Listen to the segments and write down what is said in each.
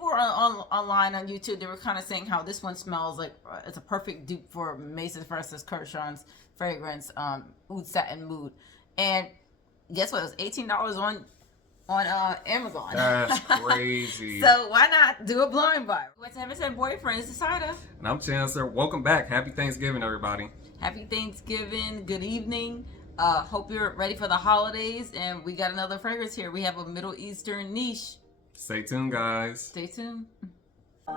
people were online on YouTube. They were kind of saying how this one smells like it's a perfect dupe for Mason Francis Kershaw's fragrance, Oud Satin Oud. And guess what? It was $18 on Amazon. That's crazy. So why not do a blind buy? What's Emerson boyfriend? It's Asada. And I'm Chancellor. Welcome back. Happy Thanksgiving, everybody. Happy Thanksgiving. Good evening. Hope you're ready for the holidays. And we got another fragrance here. We have a Middle Eastern niche. Stay tuned, guys. Stay tuned. All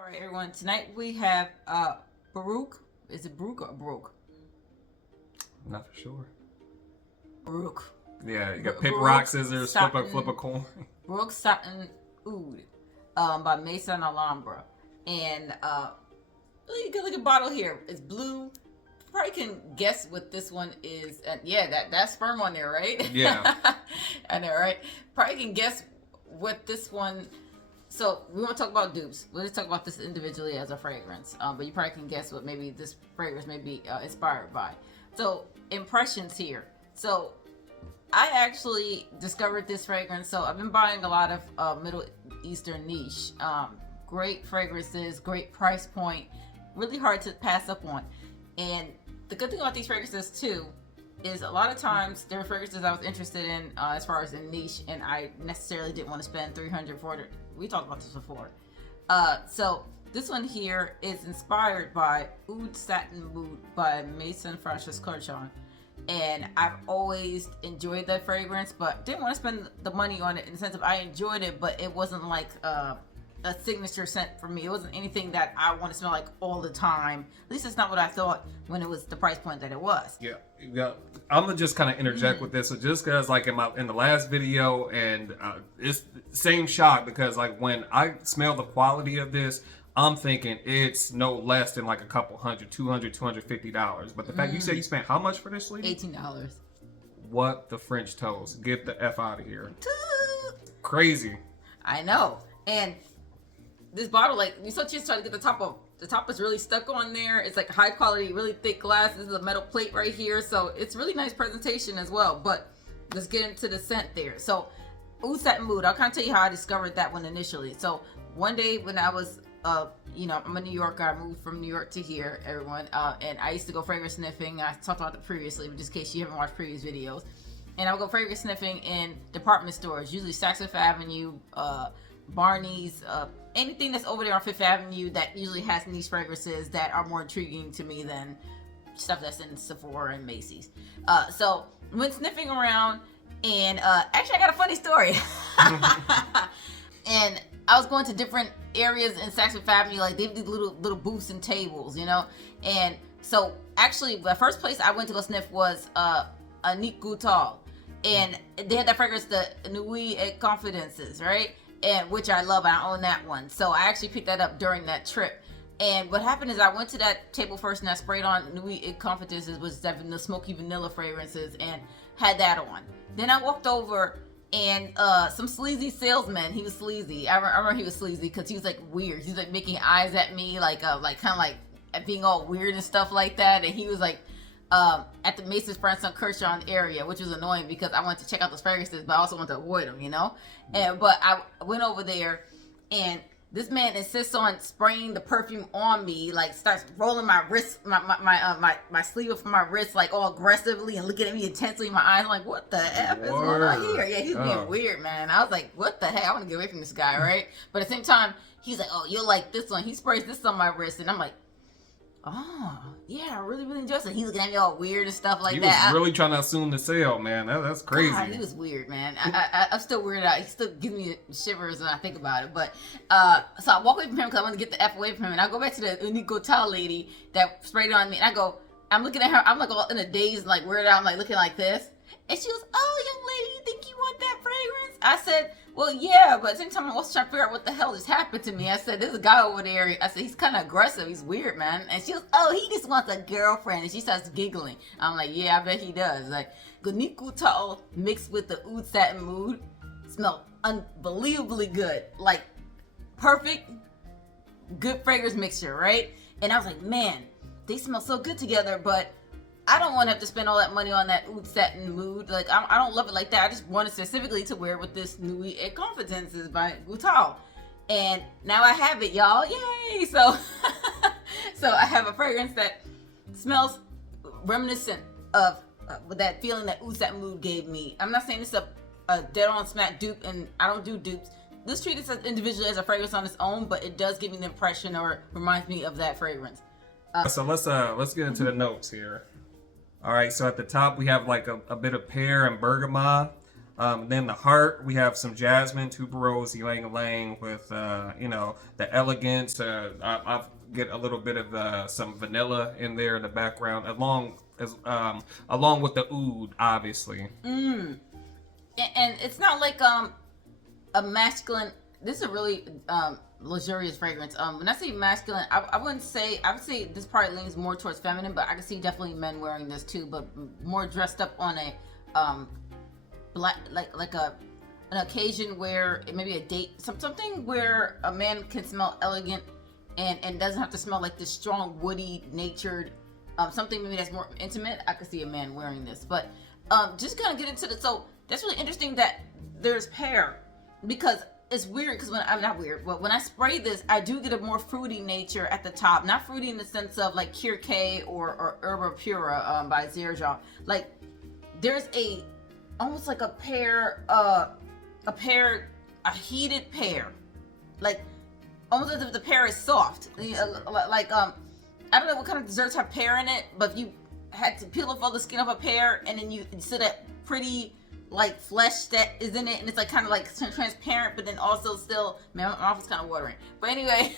right, everyone. Tonight we have Baroque. Is it Baroque or Baroque? Not for sure. Baroque. Yeah, you got paper, rock, scissors, flip a coin. Baroque Satin Oud by Maison Alhambra. And you can look at the bottle here. It's blue. Probably can guess what this one is. Yeah, that's sperm on there, right? Yeah. I know, right? Probably can guess what this one. So we want to talk about dupes. We'll just talk about this individually as a fragrance. But you probably can guess what maybe this fragrance may be inspired by. So impressions here. So I actually discovered this fragrance. So I've been buying a lot of Middle Eastern niche. Great fragrances, great price point, really hard to pass up on. And the good thing about these fragrances too is a lot of times there are fragrances I was interested in as far as in niche, and I necessarily didn't want to spend $300, $400. We talked about this before. So this one here is inspired by Oud Satin Oud by Mason Francis Kershaw's. And I've always enjoyed that fragrance, but didn't want to spend the money on it in the sense of I enjoyed it, but it wasn't like a signature scent for me. It wasn't anything that I want to smell like all the time. At least it's not what I thought when it was the price point that it was. Yeah. I'm gonna just kind of interject with this. So just because like in the last video, and it's same shock because like when I smell the quality of this, I'm thinking it's no less than like a couple hundred, $200, $250. But the fact you said you spent how much for this, lady? $18. What the French toast? Get the F out of here. Crazy. I know. And this bottle, like you saw, just trying to get the top is really stuck on there. It's like high quality, really thick glass. This is a metal plate right here, so it's really nice presentation as well. But let's get into the scent there. So Oud Satin Oud, I'll kind of tell you how I discovered that one initially. So one day when I was I'm a New Yorker. I moved from New York to here, everyone. And I used to go fragrance sniffing. I talked about it previously, but just in case you haven't watched previous videos. And I would go fragrance sniffing in department stores, usually Saks Fifth Avenue, Barney's, anything that's over there on Fifth Avenue that usually has niche fragrances that are more intriguing to me than stuff that's in Sephora and Macy's. So went sniffing around, and actually I got a funny story. And I was going to different areas in Saks Fifth Avenue, like they did little booths and tables, you know. And so actually the first place I went to go sniff was Nick Goutal, and they had that fragrance, the Nuit et Confidences, right? And which I love. I own that one, so I actually picked that up during that trip. And what happened is I went to that table first and I sprayed on Nuit et Confidences, which is that the smoky vanilla fragrances, and had that on. Then I walked over, and some sleazy salesman, he was sleazy. I remember he was sleazy because he was like weird. He was like making eyes at me, like kind of like being all weird and stuff like that. And he was like at the Mason Francis Kershaw's area, which was annoying because I wanted to check out those fragrances, but I also wanted to avoid them, you know. And but I went over there, and this man insists on spraying the perfume on me, like starts rolling my wrist, my sleeve up from my wrist, like all aggressively, and looking at me intensely in my eyes. I'm like, what the F is going on here? Yeah, he's being weird, man. I was like, what the heck? I want to get away from this guy, right? But at the same time, he's like, oh, you'll like this one. He sprays this on my wrist, and I'm like, oh, yeah, I really enjoy it. He's looking at me all weird and stuff like that. He was really trying to assume the sale, man. That's crazy. God, he was weird, man. I'm still weirded out. He still gives me shivers when I think about it. But so I walk away from him because I want to get the F away from him. And I go back to the Unique Hotel lady that sprayed on me. And I go, I'm looking at her. I'm like all in a daze, like weirded out. I'm like looking like this. And she goes, oh, young lady, you think you want that fragrance? I said, well, yeah, but at the same time, I was trying to figure out what the hell just happened to me. I said, there's a guy over there. I said, he's kind of aggressive. He's weird, man. And she goes, oh, he just wants a girlfriend. And she starts giggling. I'm like, yeah, I bet he does. Like, Unique Hotel mixed with the Oud Satin Oud smelled unbelievably good. Like, perfect, good fragrance mixture, right? And I was like, man, they smell so good together, but I don't want to have to spend all that money on that Oud Satin Mood. Like, I don't love it like that. I just wanted specifically to wear with this Nuit et Confidences by Goutal. And now I have it, y'all. Yay! So, so I have a fragrance that smells reminiscent of that feeling that Oud Satin Mood gave me. I'm not saying it's a dead-on smack dupe, and I don't do dupes. Let's treat this as individually as a fragrance on its own, but it does give me the impression or reminds me of that fragrance. So let's get into the notes here. All right, so at the top we have like a bit of pear and bergamot. Then the heart, we have some jasmine, tuberose, ylang ylang with the elegance. I get a little bit of some vanilla in there in the background, along with the oud, obviously. And it's not like a masculine. This is a really luxurious fragrance. When I say masculine, I wouldn't say. I would say this probably leans more towards feminine, but I can see definitely men wearing this too, but more dressed up on a black, like an occasion where it may be a date, something where a man can smell elegant and doesn't have to smell like this strong woody natured something maybe that's more intimate. I could see a man wearing this, but just gonna get into the. So that's really interesting that there's pear, because it's weird, because I'm not weird, but when I spray this, I do get a more fruity nature at the top. Not fruity in the sense of like Kir K or Herba Pura by Zerja. Like there's almost like a heated pear, like almost as if the pear is soft. Like I don't know what kind of desserts have pear in it, but if you had to peel off all the skin of a pear and then you see that pretty like flesh that is in it, and it's like kind of like transparent, but then also still, man, my mouth is kind of watering. But anyway,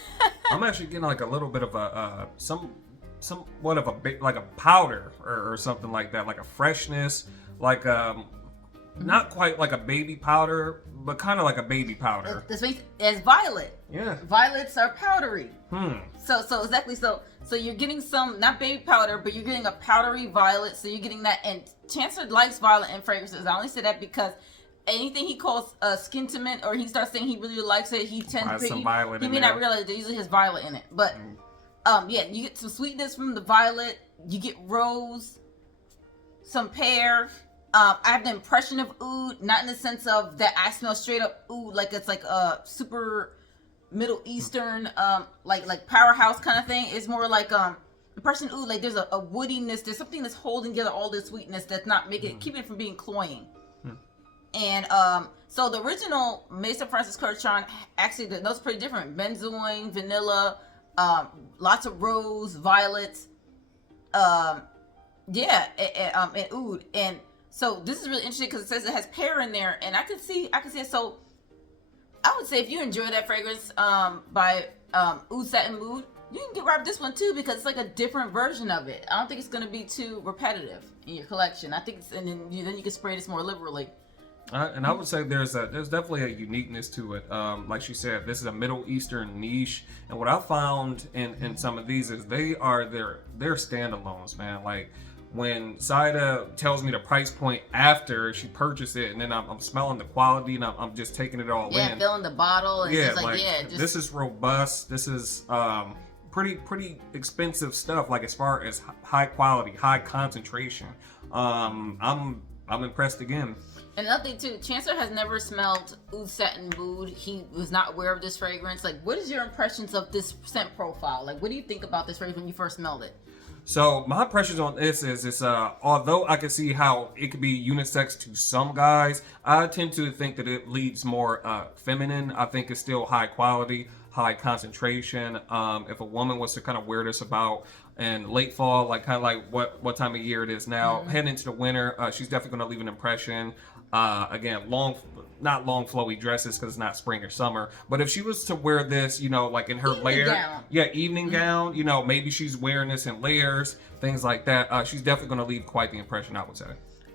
I'm actually getting like a little bit of a somewhat of a powder or something like that, like a freshness, like not quite like a baby powder, but kind of like a baby powder. This makes as violet. Yeah. Violets are powdery. So exactly. So you're getting some, not baby powder, but you're getting a powdery violet. So you're getting that, and Chancellor likes violet in fragrances. I only say that because anything he calls skintimate, or he starts saying he really likes it, he tends to. He may not realize there usually has violet in it, but yeah, you get some sweetness from the violet. You get rose, some pear. I have the impression of oud, not in the sense of that I smell straight up oud, like it's like a super Middle Eastern, like powerhouse kind of thing. It's more like impression oud, like there's a woodiness, there's something that's holding together all this sweetness that's not making it, keeping it from being cloying. And so the original Maison Francis Kurkdjian, actually the notes pretty different: benzoin, vanilla, lots of rose, violets, and oud. And so this is really interesting because it says it has pear in there, and I can see it. So I would say if you enjoy that fragrance by Oud Satin Oud, you can grab this one too, because it's like a different version of it. I don't think it's going to be too repetitive in your collection. I think and then you can spray this more liberally. And I would say there's definitely a uniqueness to it. Like she said, this is a Middle Eastern niche, and what I found in some of these is they're standalones, man. Like when Saida tells me the price point after she purchased it, and then I'm smelling the quality, and I'm just taking it all in. Yeah, filling the bottle. And yeah, just like, this is robust. This is pretty expensive stuff. Like as far as high quality, high concentration. I'm impressed again. And another thing too, Chancellor has never smelled Oud Satin Oud. He was not aware of this fragrance. Like, what is your impressions of this scent profile? Like, what do you think about this fragrance when you first smelled it? So my impressions on this is although I can see how it could be unisex to some guys, I tend to think that it leads more feminine. I think it's still high quality, high concentration. If a woman was to kind of wear this about in late fall, like kind of like what time of year it is now, heading into the winter, she's definitely going to leave an impression. Again, not long flowy dresses because it's not spring or summer, but if she was to wear this, like in her evening gown, maybe she's wearing this in layers, things like that, she's definitely going to leave quite the impression, I would say.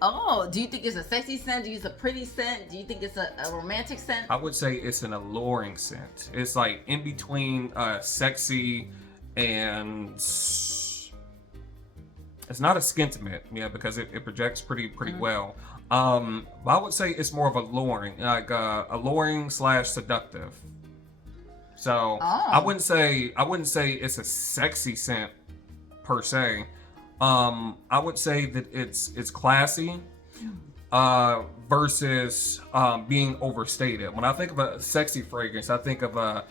Oh, do you think it's a sexy scent? Do you use a pretty scent? Do you think it's a romantic scent? I would say it's an alluring scent. It's like in between sexy and it's not a skintimate, because it projects pretty well. But I would say it's more of alluring, like alluring / seductive. So I wouldn't say it's a sexy scent per se. I would say that it's classy versus being overstated. When I think of a sexy fragrance, I think of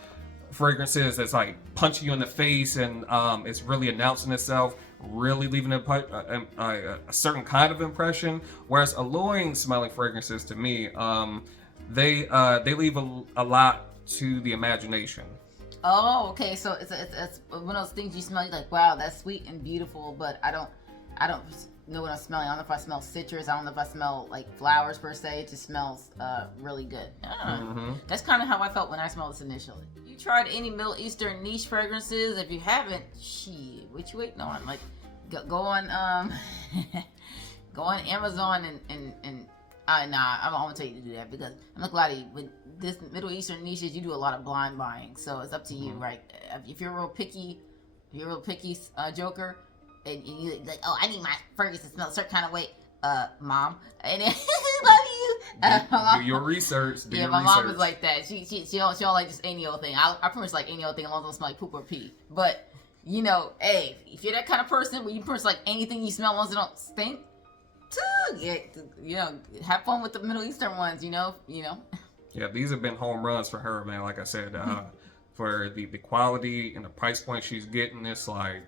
fragrances that's like punching you in the face and it's really announcing itself, really leaving a certain kind of impression. Whereas alluring smelling fragrances to me, they leave a lot to the imagination. Oh, okay. So it's one of those things you smell. You're like, wow, that's sweet and beautiful, but I don't know what I'm smelling. I don't know if I smell citrus. I don't know if I smell like flowers per se. It just smells really good. That's kind of how I felt when I smelled this initially. You tried any Middle Eastern niche fragrances? If you haven't, shit, what you waiting on? Like, go on go on Amazon and nah, I won't tell you to do that because I'm not glad you. With this Middle Eastern niches, you do a lot of blind buying, so it's up to you, right? If you're a real picky, joker, and you like, oh, I need my fragrance to smell a certain kind of way, mom, and then, love you. Do your research. My mom is like that. She don't like just any old thing. I pretty much like any old thing as long as it don't smell like poop or pee. But hey, if you're that kind of person where you pretty much like anything you smell as long as it don't stink. Yeah, have fun with the Middle Eastern ones, Yeah, these have been home runs for her, man. Like I said, for the quality and the price point she's getting, it's like,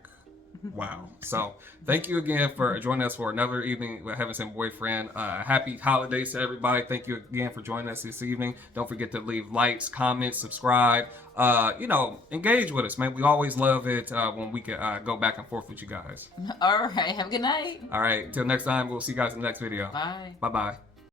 wow. So thank you again for joining us for another evening with Heaven Sent Boyfriend. Happy holidays to everybody. Thank you again for joining us this evening. Don't forget to leave likes, comments, subscribe. Engage with us, man. We always love it when we can go back and forth with you guys. All right. Have a good night. All right. Till next time, we'll see you guys in the next video. Bye. Bye-bye.